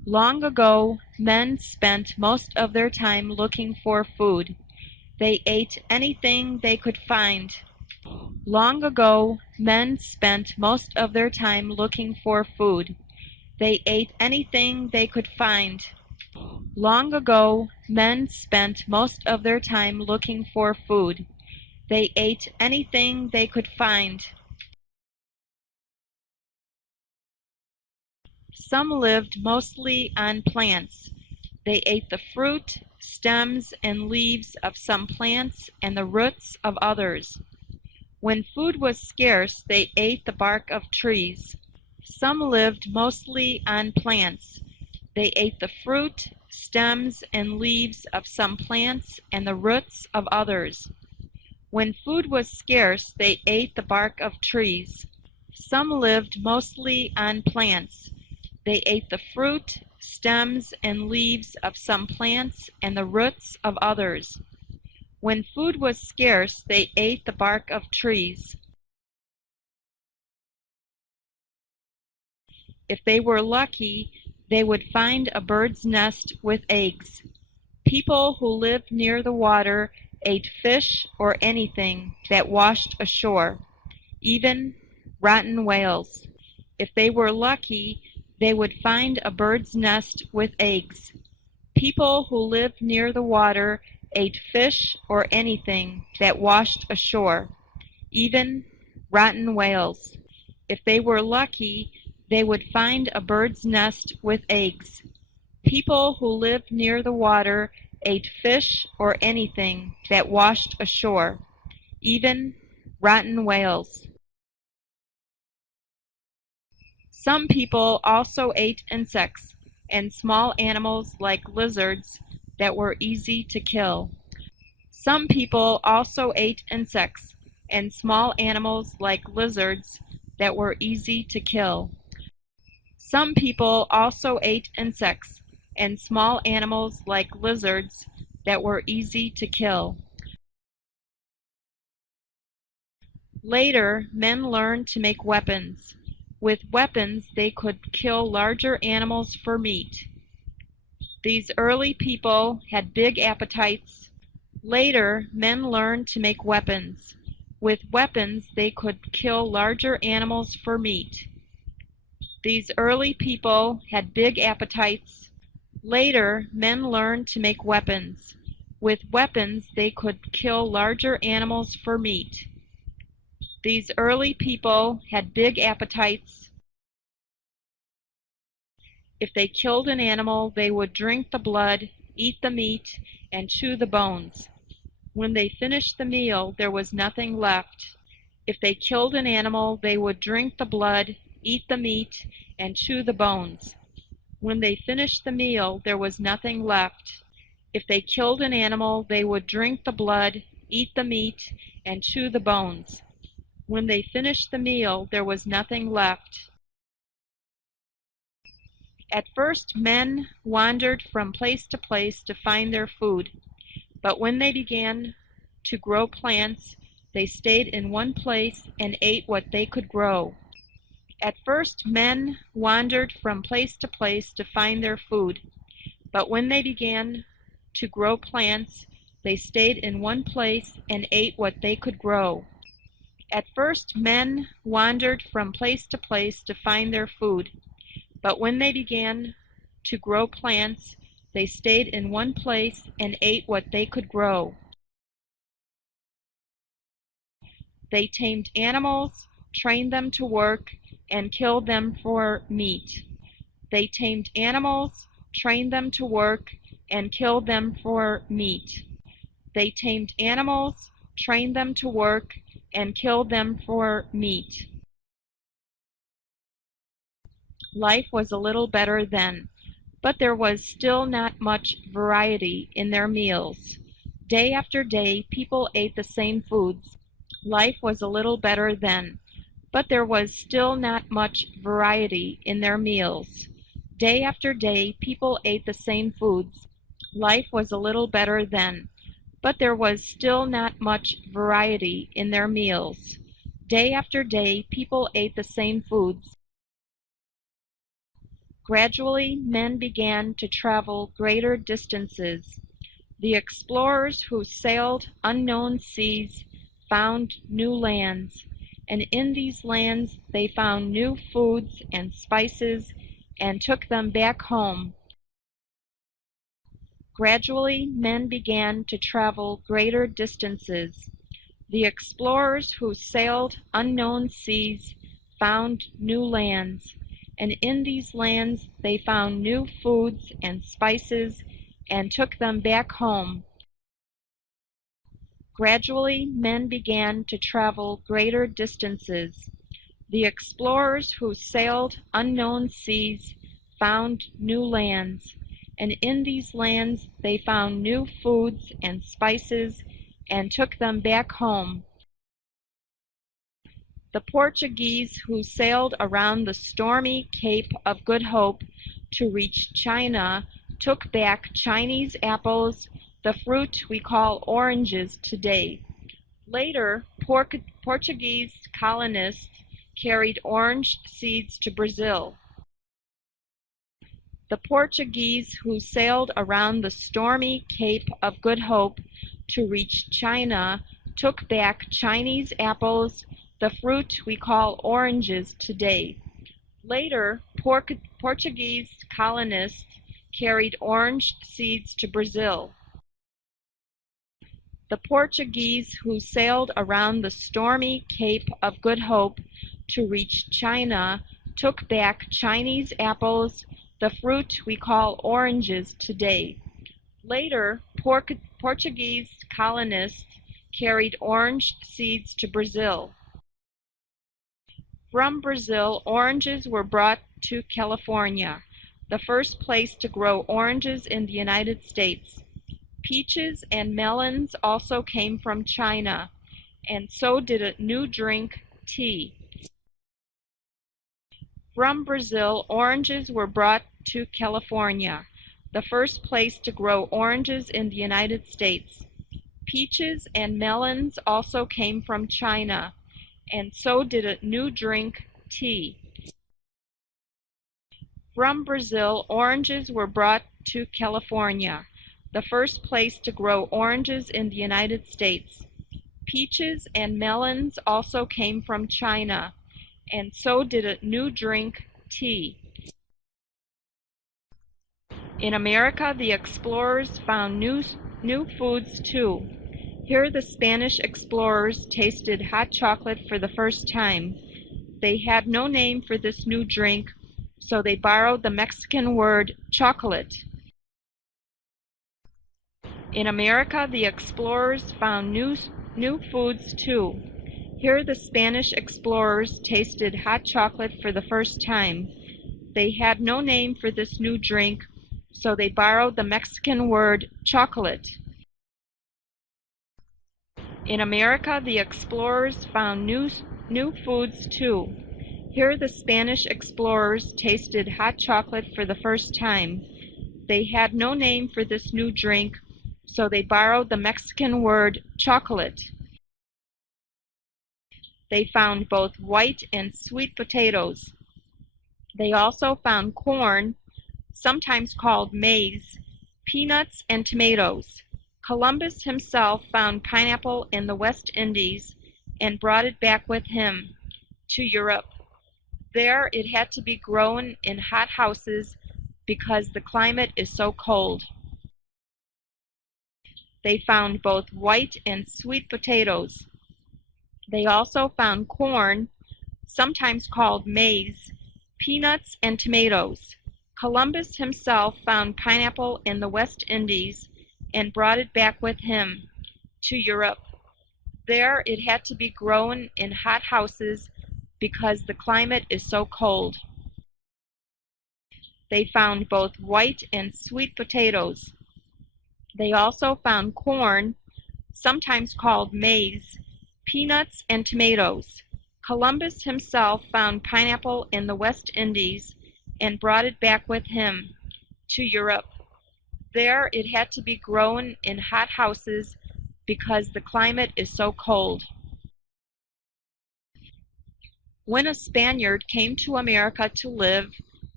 Long ago, men spent most of their time looking for food. They ate anything they could find. Long ago, men spent most of their time looking for food. They ate anything they could find. Long ago, men spent most of their time looking for food. They ate anything they could find. Some lived mostly on plants. They ate the fruit, stems, and leaves of some plants and the roots of others. When food was scarce, they ate the bark of trees. Some lived mostly on plants. They ate the fruit, stems, and leaves of some plants and the roots of others. When food was scarce, they ate the bark of trees. Some lived mostly on plants. They ate the fruit, stems, and leaves of some plants and the roots of others. When food was scarce, they ate the bark of trees. If they were lucky, they would find a bird's nest with eggs. People who lived near the water ate fish or anything that washed ashore, even rotten whales. If they were lucky, they would find a bird's nest with eggs. People who lived near the water ate fish or anything that washed ashore, even rotten whales. If they were lucky, they would find a bird's nest with eggs. People who lived near the water ate fish or anything that washed ashore, even rotten whales. Some people also ate insects and small animals like lizards that were easy to kill. Some people also ate insects and small animals like lizards that were easy to kill. Some people also ate insects and small animals like lizards that were easy to kill. Later, men learned to make weapons. With weapons, they could kill larger animals for meat. These early people had big appetites. Later, men learned to make weapons. With weapons, they could kill larger animals for meat. These early people had big appetites. Later, men learned to make weapons. With weapons, they could kill larger animals for meat. These early people had big appetites. If they killed an animal, they would drink the blood, eat the meat, and chew the bones. When they finished the meal, there was nothing left. If they killed an animal, they would drink the blood, eat the meat, and chew the bones. When they finished the meal, there was nothing left. If they killed an animal, they would drink the blood, eat the meat, and chew the bones. When they finished the meal, there was nothing left. At first, men wandered from place to place to find their food, but when they began to grow plants, they stayed in one place and ate what they could grow. At first, men wandered from place to place to find their food, but when they began to grow plants, they stayed in one place and ate what they could grow. At first, men wandered from place to place to find their food, but when they began to grow plants, they stayed in one place and ate what they could grow. They tamed animals, trained them to work, and killed them for meat. They tamed animals, trained them to work, and killed them for meat. They tamed animals, trained them to work, and killed them for meat. Life was a little better then, but there was still not much variety in their meals. Day after day, people ate the same foods. Life was a little better then, but there was still not much variety in their meals. Day after day, people ate the same foods. Life was a little better then, but there was still not much variety in their meals. Day after day, people ate the same foods. Gradually, men began to travel greater distances. The explorers who sailed unknown seas found new lands, and in these lands they found new foods and spices and took them back home. Gradually, men began to travel greater distances. The explorers who sailed unknown seas found new lands, and in these lands they found new foods and spices and took them back home. Gradually, men began to travel greater distances. The explorers who sailed unknown seas found new lands, and in these lands they found new foods and spices and took them back home. The Portuguese who sailed around the stormy Cape of Good Hope to reach China took back Chinese apples, the fruit we call oranges today. Later, Portuguese colonists carried orange seeds to Brazil. The Portuguese who sailed around the stormy Cape of Good Hope to reach China took back Chinese apples, the fruit we call oranges today. Later, Portuguese colonists carried orange seeds to Brazil. The Portuguese who sailed around the stormy Cape of Good Hope to reach China took back Chinese apples, the fruit we call oranges today. Later, Portuguese colonists carried orange seeds to Brazil. From Brazil, oranges were brought to California, the first place to grow oranges in the United States. Peaches and melons also came from China, and so did a new drink, tea. From Brazil, oranges were brought to California, the first place to grow oranges in the United States. Peaches and melons also came from China, and so did a new drink, tea. From Brazil, oranges were brought to California, the first place to grow oranges in the United States. Peaches and melons also came from China, and so did a new drink, tea. In America, the explorers found new foods too. Here the Spanish explorers tasted hot chocolate for the first time. They had no name for this new drink, so they borrowed the Mexican word chocolate. In America, the explorers found new foods too. Here the Spanish explorers tasted hot chocolate for the first time. They had no name for this new drink, so they borrowed the Mexican word chocolate. In America, the explorers found new foods too. Here the Spanish explorers tasted hot chocolate for the first time. They had no name for this new drink, so they borrowed the Mexican word chocolate. They found both white and sweet potatoes. They also found corn, sometimes called maize, peanuts, and tomatoes. Columbus himself found pineapple in the West Indies and brought it back with him to Europe. There it had to be grown in hot houses because the climate is so cold. They found both white and sweet potatoes. They also found corn, sometimes called maize, peanuts, and tomatoes. Columbus himself found pineapple in the West Indies and brought it back with him to Europe. There it had to be grown in hot houses because the climate is so cold. They found both white and sweet potatoes. They also found corn, sometimes called maize, peanuts, and tomatoes. Columbus himself found pineapple in the West Indies and brought it back with him to Europe. There it had to be grown in hot houses because the climate is so cold. When a Spaniard came to America to live,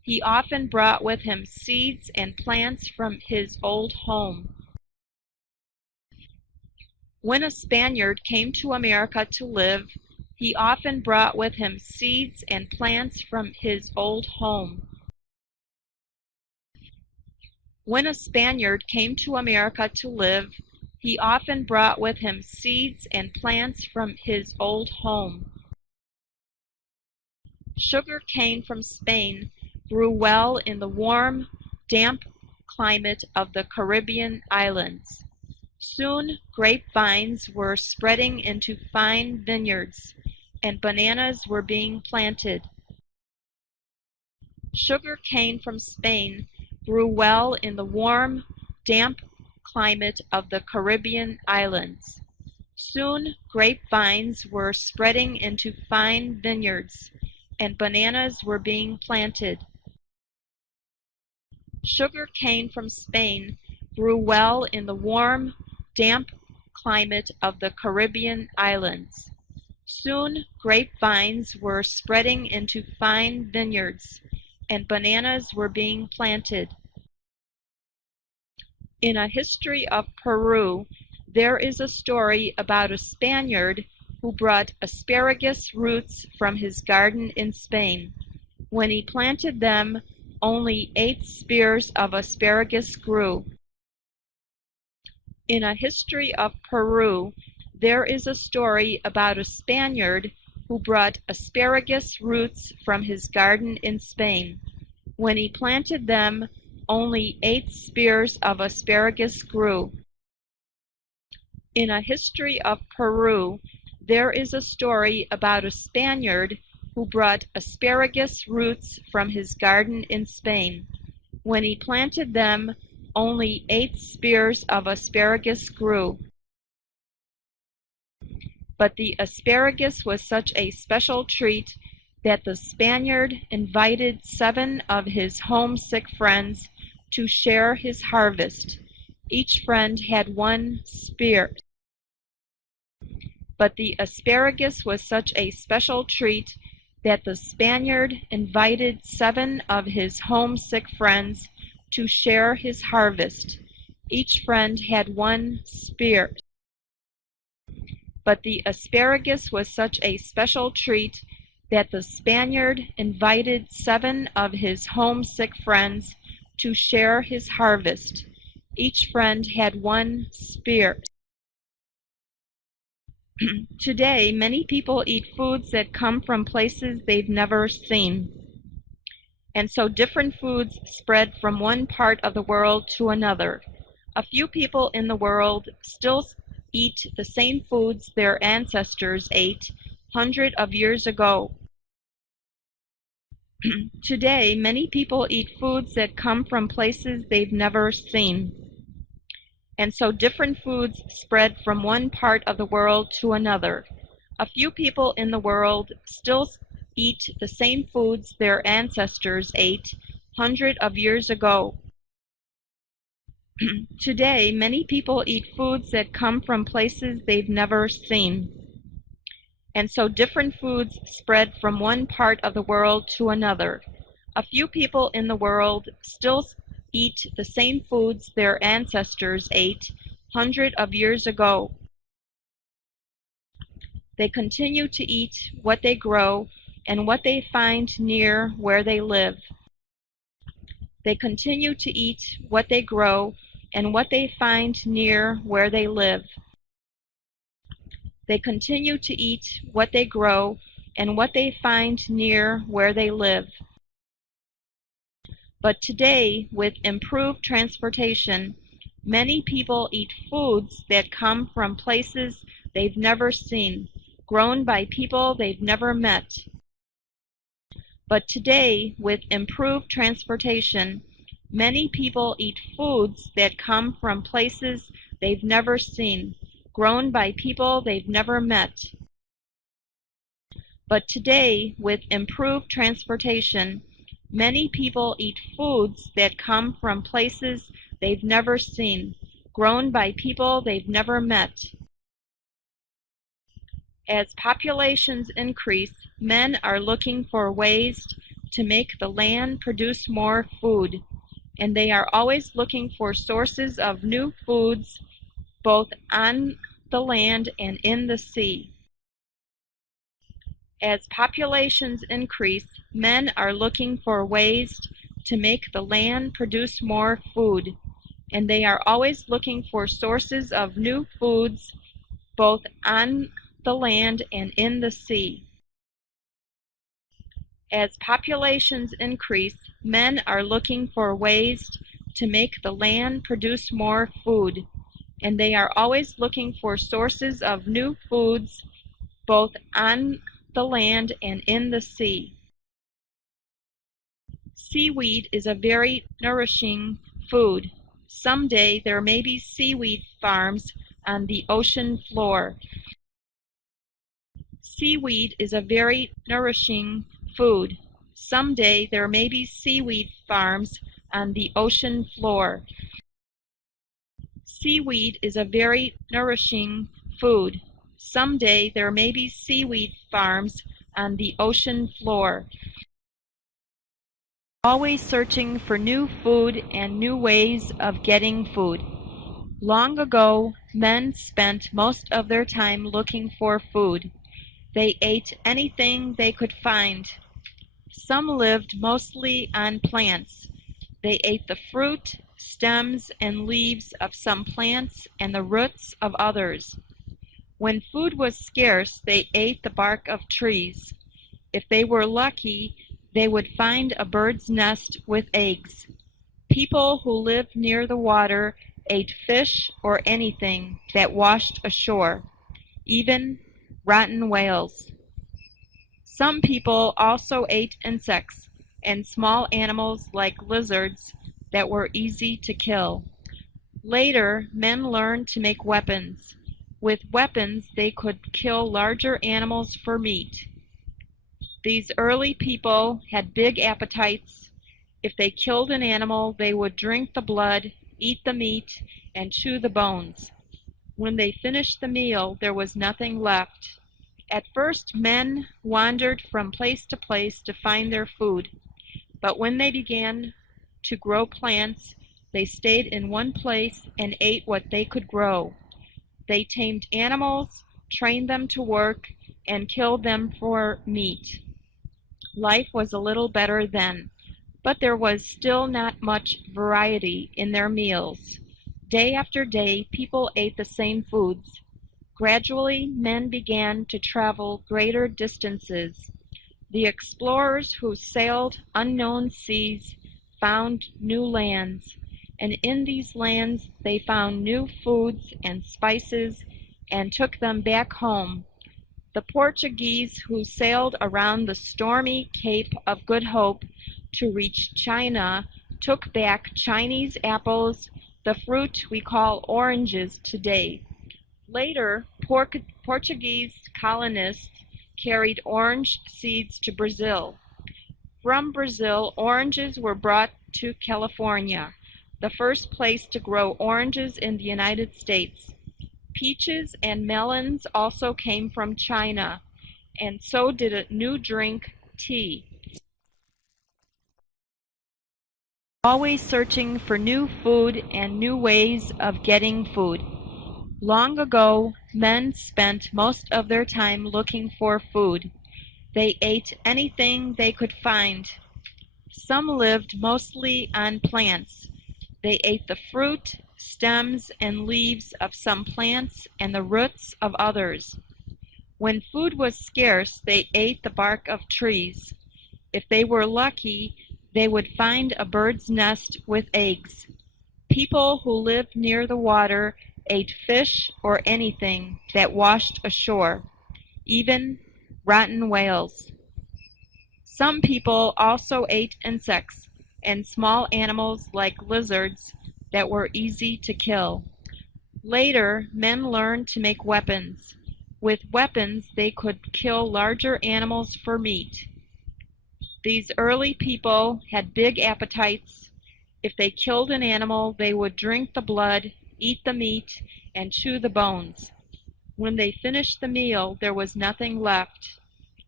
He often brought with him seeds and plants from his old home. When a Spaniard came to America to live, he often brought with him seeds and plants from his old home. When a Spaniard came to America to live, he often brought with him seeds and plants from his old home. Sugar cane from Spain grew well in the warm, damp climate of the Caribbean islands. Soon grapevines were spreading into fine vineyards, and bananas were being planted. Sugar cane from Spain grew well in the warm, damp climate of the Caribbean islands. Soon grapevines were spreading into fine vineyards, and bananas were being planted. Sugar cane from Spain grew well in the warm, damp climate of the Caribbean islands. Soon grapevines were spreading into fine vineyards, and bananas were being planted. In a history of Peru, there is a story about a Spaniard who brought asparagus roots from his garden in Spain. When he planted them, only 8 spears of asparagus grew. In a history of Peru, there is a story about a Spaniard who brought asparagus roots from his garden in Spain. When he planted them, only 8 spears of asparagus grew. In a history of Peru, there is a story about a Spaniard who brought asparagus roots from his garden in Spain. When he planted them, only 8 spears of asparagus grew. But the asparagus was such a special treat that the Spaniard invited 7 of his homesick friends to share his harvest. Each friend had 1 spear. But the asparagus was such a special treat that the Spaniard invited 7 of his homesick friends to share his harvest. Each friend had 1 spear. But the asparagus was such a special treat that the Spaniard invited 7 of his homesick friends to share his harvest. Each friend had 1 spear. Today, many people eat foods that come from places they've never seen. And so different foods spread from one part of the world to another. A few people in the world still eat the same foods their ancestors ate hundreds of years ago. Today, many people eat foods that come from places they've never seen. And so different foods spread from one part of the world to another. A few people in the world still eat the same foods their ancestors ate hundreds of years ago. Today, many people eat foods that come from places they've never seen. And so different foods spread from one part of the world to another. A few people in the world still eat the same foods their ancestors ate hundreds of years ago. They continue to eat what they grow and what they find near where they live. They continue to eat what they grow and what they find near where they live. They continue to eat what they grow and what they find near where they live. But today, with improved transportation, many people eat foods that come from places they've never seen, grown by people they've never met. But today, with improved transportation, many people eat foods that come from places they've never seen, grown by people they've never met. But today, with improved transportation, many people eat foods that come from places they've never seen, grown by people they've never met. As populations increase, men are looking for ways to make the land produce more food, and they are always looking for sources of new foods both on the land and in the sea. As populations increase, men are looking for ways to make the land produce more food, and they are always looking for sources of new foods both on the land and in the sea. As populations increase, men are looking for ways to make the land produce more food, and they are always looking for sources of new foods both on the land and in the sea. Seaweed is a very nourishing food. Someday there may be seaweed farms on the ocean floor. Seaweed is a very nourishing food. Someday there may be seaweed farms on the ocean floor. Seaweed is a very nourishing food. Someday there may be seaweed farms on the ocean floor. Always searching for new food and new ways of getting food. Long ago, men spent most of their time looking for food. They ate anything they could find. Some lived mostly on plants. They ate the fruit, stems, and leaves of some plants and the roots of others. When food was scarce, they ate the bark of trees. If they were lucky, they would find a bird's nest with eggs. People who lived near the water ate fish or anything that washed ashore, even rotten whales. Some people also ate insects and small animals like lizards that were easy to kill. Later, men learned to make weapons. With weapons, they could kill larger animals for meat. These early people had big appetites. If they killed an animal, they would drink the blood, eat the meat, and chew the bones. When they finished the meal, there was nothing left. At first, men wandered from place to place to find their food, but when they began to grow plants, they stayed in one place and ate what they could grow. They tamed animals, trained them to work, and killed them for meat. Life was a little better then, but there was still not much variety in their meals. Day after day, people ate the same foods. Gradually, men began to travel greater distances. The explorers who sailed unknown seas found new lands, and in these lands they found new foods and spices and took them back home. The Portuguese who sailed around the stormy Cape of Good Hope to reach China took back Chinese apples, the fruit we call oranges today. Later, Portuguese colonists carried orange seeds to Brazil. From Brazil, oranges were brought to California, the first place to grow oranges in the United States. Peaches and melons also came from China, and so did a new drink, tea. Always searching for new food and new ways of getting food. Long ago, men spent most of their time looking for food. They ate anything they could find. Some lived mostly on plants. They ate the fruit, stems, and leaves of some plants and the roots of others. When food was scarce, they ate the bark of trees. If they were lucky, they would find a bird's nest with eggs. People who lived near the water ate fish or anything that washed ashore, even rotten whales. Some people also ate insects and small animals like lizards that were easy to kill. Later, men learned to make weapons. With weapons, they could kill larger animals for meat. These early people had big appetites. If they killed an animal, they would drink the blood, eat the meat, and chew the bones. When they finished the meal, there was nothing left.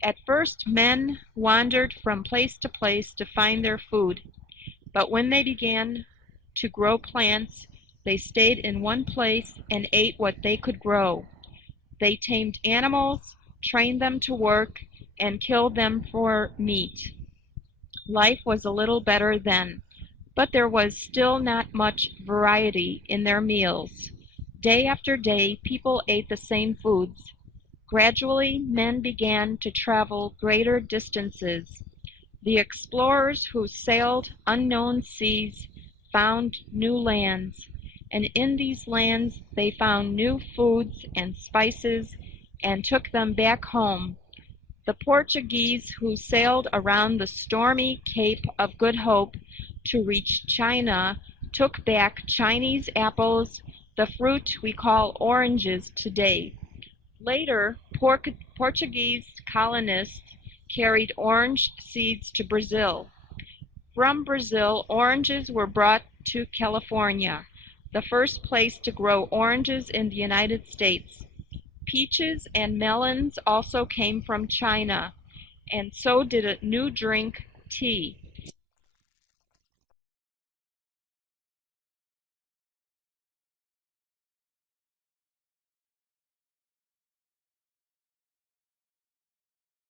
At first men wandered from place to place to find their food, but when they began to grow plants, they stayed in one place and ate what they could grow. They tamed animals, trained them to work, and killed them for meat. Life was a little better then, but there was still not much variety in their meals. Day after day, people ate the same foods. Gradually, men began to travel greater distances. The explorers who sailed unknown seas found new lands, and in these lands they found new foods and spices and took them back home. The Portuguese who sailed around the stormy Cape of Good Hope to reach China took back Chinese apples, the fruit we call oranges today. Later, Portuguese colonists carried orange seeds to Brazil. From Brazil, oranges were brought to California, the first place to grow oranges in the United States. Peaches and melons also came from China, and so did a new drink, tea.